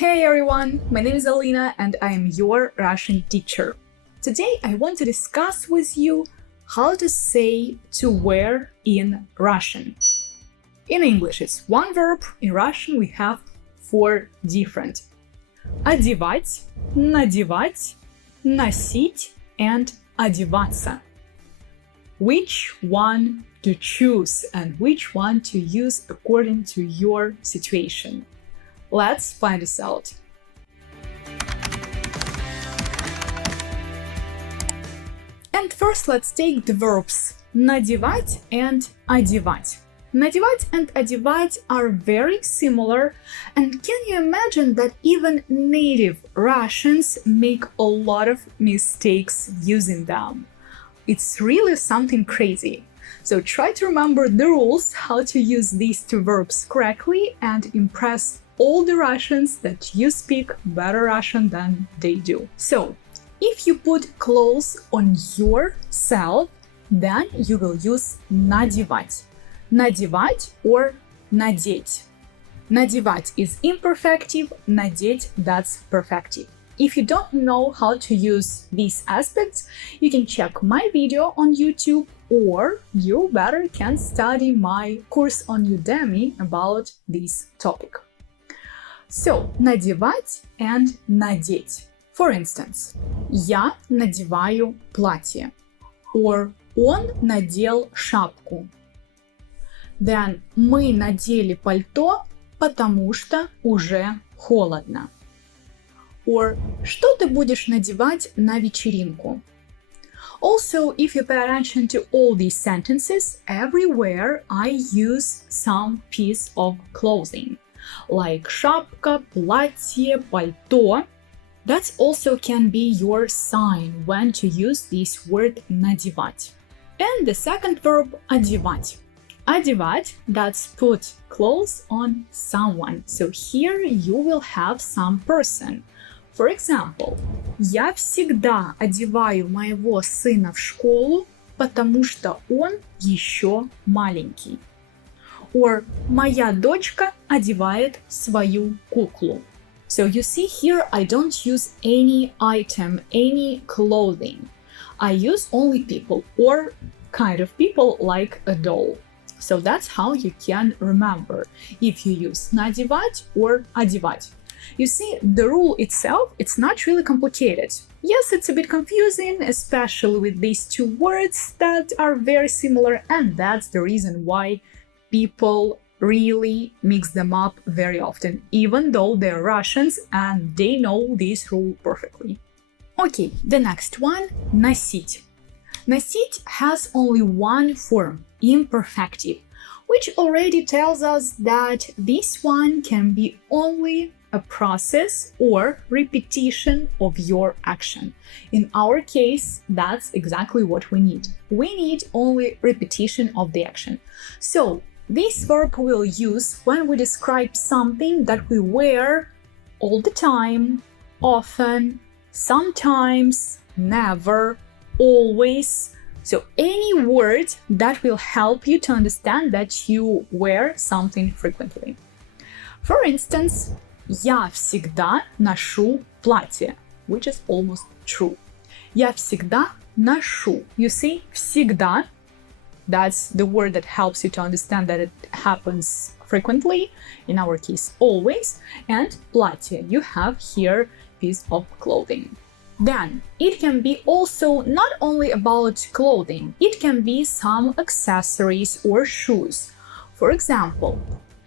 Hey everyone, my name is Alina and I am your Russian teacher. Today I want to discuss with you how to say to wear in Russian. In English it's one verb, in Russian we have four different. Одевать, надевать, носить and одеваться. Which one to choose and which one to use according to your situation? Let's find this out. And first let's take the verbs надевать and одевать. Надевать and одевать are very similar, and can you imagine that even native Russians make a lot of mistakes using them? It's really something crazy. So try to remember the rules how to use these two verbs correctly and impress all the Russians that you speak better Russian than they do. So, if you put clothes on yourself, then you will use надевать. Надевать or надеть. Надевать is imperfective, надеть that's perfective. If you don't know how to use these aspects, you can check my video on YouTube, or you better can study my course on Udemy about this topic. So, надевать and надеть. For instance, я надеваю платье, or он надел шапку. Then мы надели пальто, потому что уже холодно. Or что ты будешь надевать на вечеринку? Also, if you pay attention to all these sentences, everywhere I use some piece of clothing. Like шапка, платье, пальто. That also can be your sign when to use this word надевать. And the second verb одевать. Одевать, that's put clothes on someone. So here you will have some person. For example, я всегда одеваю моего сына в школу, потому что он еще маленький. Or моя дочка одевает свою куклу. So you see here I don't use any item, any clothing. I use only people or kind of people like a doll. So that's how you can remember if you use надевать or одевать. You see, the rule itself, it's not really complicated. Yes, it's a bit confusing, especially with these two words that are very similar, and that's the reason why people really mix them up very often, even though they're Russians and they know this rule perfectly. Okay, the next one, носить. Носить has only one form, imperfective, which already tells us that this one can be only a process or repetition of your action. In our case, that's exactly what we need. We need only repetition of the action. So, this verb we'll use when we describe something that we wear all the time, often, sometimes, never, always. So any word that will help you to understand that you wear something frequently. For instance, я всегда ношу платье, which is almost true. Я всегда ношу. You see, всегда, that's the word that helps you to understand that it happens frequently, in our case always, and платье, you have here piece of clothing. Then, it can be also not only about clothing, it can be some accessories or shoes. For example,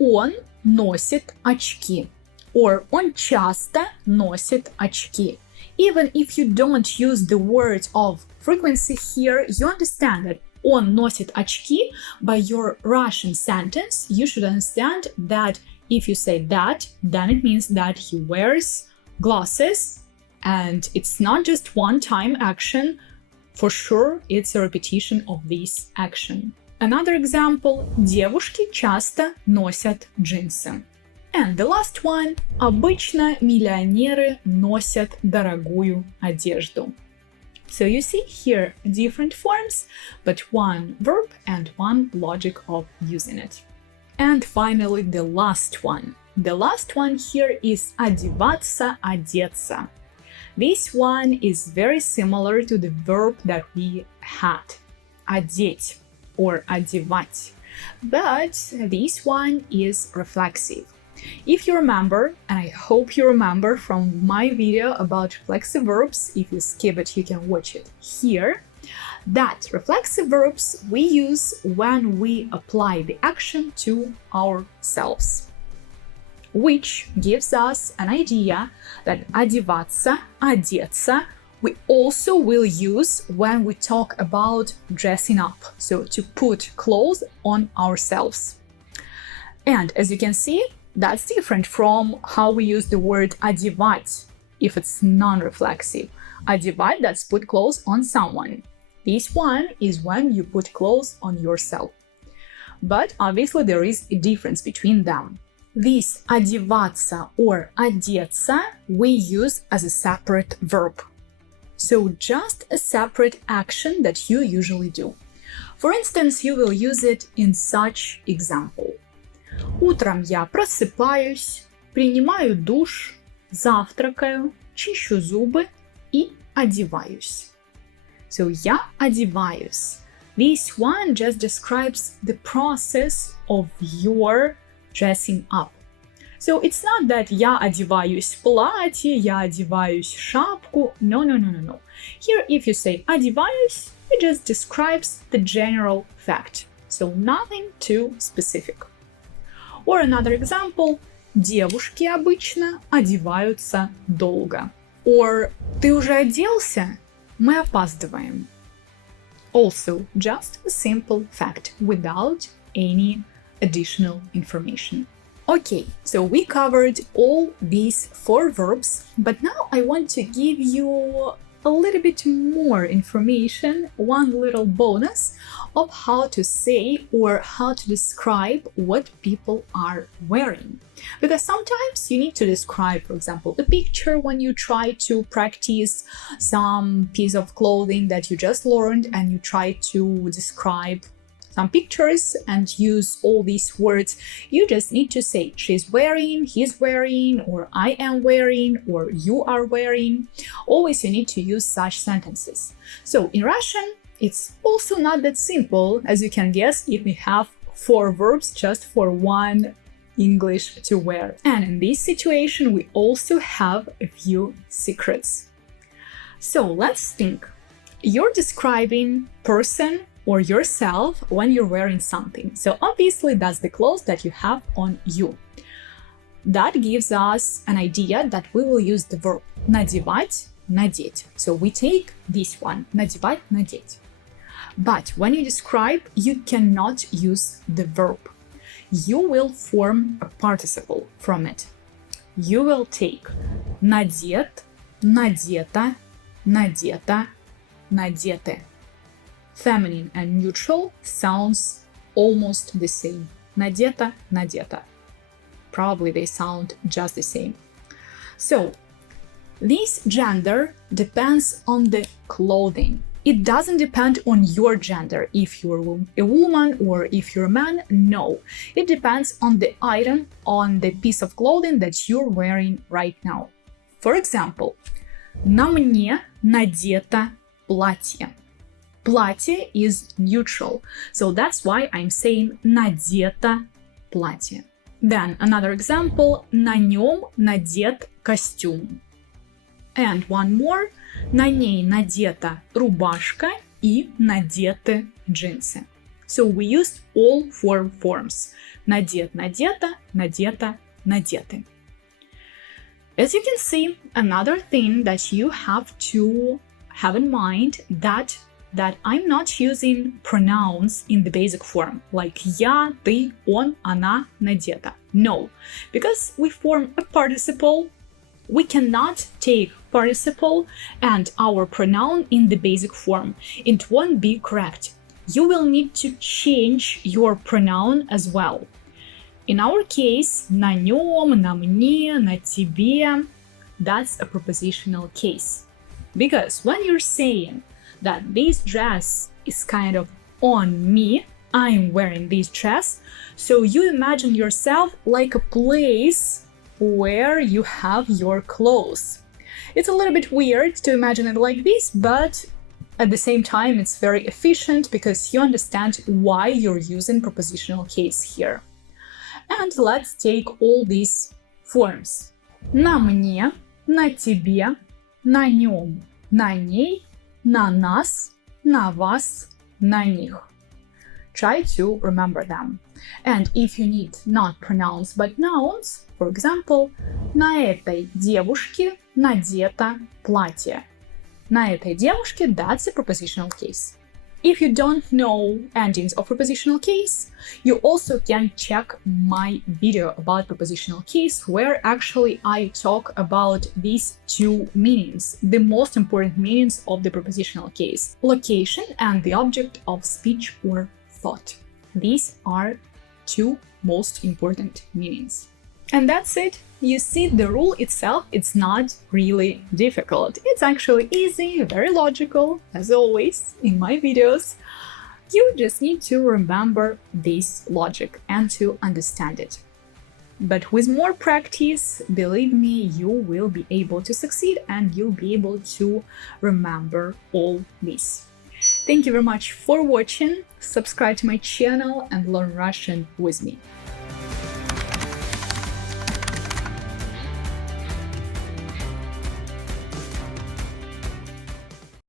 он носит очки, or он часто носит очки. Even if you don't use the word of frequency here, you understand that он носит очки. By your Russian sentence, you should understand that if you say that, then it means that he wears glasses, and it's not just one-time action. For sure, it's a repetition of this action. Another example, девушки часто носят джинсы. And the last one, обычно миллионеры носят дорогую одежду. So you see here different forms, but one verb and one logic of using it. And finally, the last one, The last one here is одеваться, одеться. This one is very similar to the verb that we had, одеть or одевать, but this one is reflexive. If you remember, and I hope you remember from my video about reflexive verbs, if you skip it, you can watch it here, that reflexive verbs we use when we apply the action to ourselves, which gives us an idea that одеваться, одеться we also will use when we talk about dressing up, so to put clothes on ourselves. And as you can see, that's different from how we use the word одевать if it's non-reflexive. Одевать, that's put clothes on someone. This one is when you put clothes on yourself. But obviously there is a difference between them. This одеваться or одеться we use as a separate verb. So just a separate action that you usually do. For instance, you will use it in such example. Утром я просыпаюсь, принимаю душ, завтракаю, чищу зубы и одеваюсь. So я одеваюсь. This one just describes the process of your dressing up. So it's not that я одеваюсь в платье, я одеваюсь в шапку. No. Here if you say одеваюсь, it just describes the general fact. So nothing too specific. Or another example, девушки обычно одеваются долго. Or ты уже оделся? Мы опаздываем. Also, just a simple fact without any additional information. Okay, so we covered all these 4 verbs, but now I want to give you a little bit more information, one little bonus of how to say or how to describe what people are wearing. Because sometimes you need to describe, for example, a picture when you try to practice some piece of clothing that you just learned and you try to describe some pictures and use all these words. You just need to say she's wearing, he's wearing, or I am wearing, or you are wearing. Always you need to use such sentences. So in Russian, it's also not that simple, as you can guess, if we have 4 verbs just for one English to wear. And in this situation, we also have a few secrets. So let's think. You're describing person or yourself when you're wearing something. So obviously that's the clothes that you have on you. That gives us an idea that we will use the verb надевать, надеть. So we take this one, надевать, надеть. But when you describe, you cannot use the verb. You will form a participle from it. You will take надет, надета, надета, надеты. Feminine and neutral sounds almost the same. Надета, надета. Probably they sound just the same. So, this gender depends on the clothing. It doesn't depend on your gender, if you're a woman or if you're a man, no. It depends on the item, on the piece of clothing that you're wearing right now. For example, на мне надето платье. Платье is neutral, so that's why I'm saying надето платье. Then another example, на нем надет костюм. And one more, на ней надета рубашка и надеты джинсы. So we used all 4 forms. Надет, надета, надета, надеты. As you can see, another thing that you have to have in mind that I'm not using pronouns in the basic form, like я, ты, он, она, надета. No, because we form a participle, we cannot take participle and our pronoun in the basic form. It won't be correct. You will need to change your pronoun as well. In our case, на нем, на мне, на тебе, that's a prepositional case. Because when you're saying that this dress is kind of on me, I'm wearing this dress. So you imagine yourself like a place where you have your clothes. It's a little bit weird to imagine it like this, but at the same time, it's very efficient because you understand why you're using prepositional case here. And let's take all these forms. На мне, на тебе, на нем, на ней, на нас, на вас, на них. Try to remember them. And if you need not pronouns but nouns, for example, на этой девушке надето платье. На этой девушке, that's a prepositional case. If you don't know endings of prepositional case, you also can check my video about prepositional case where actually I talk about these two meanings, the most important meanings of the prepositional case, location and the object of speech or thought. These are two most important meanings. And that's it. You see, the rule itself, it's not really difficult. It's actually easy, very logical, as always in my videos. You just need to remember this logic and to understand it. But with more practice, believe me, you will be able to succeed and you'll be able to remember all this. Thank you very much for watching. Subscribe to my channel and learn Russian with me.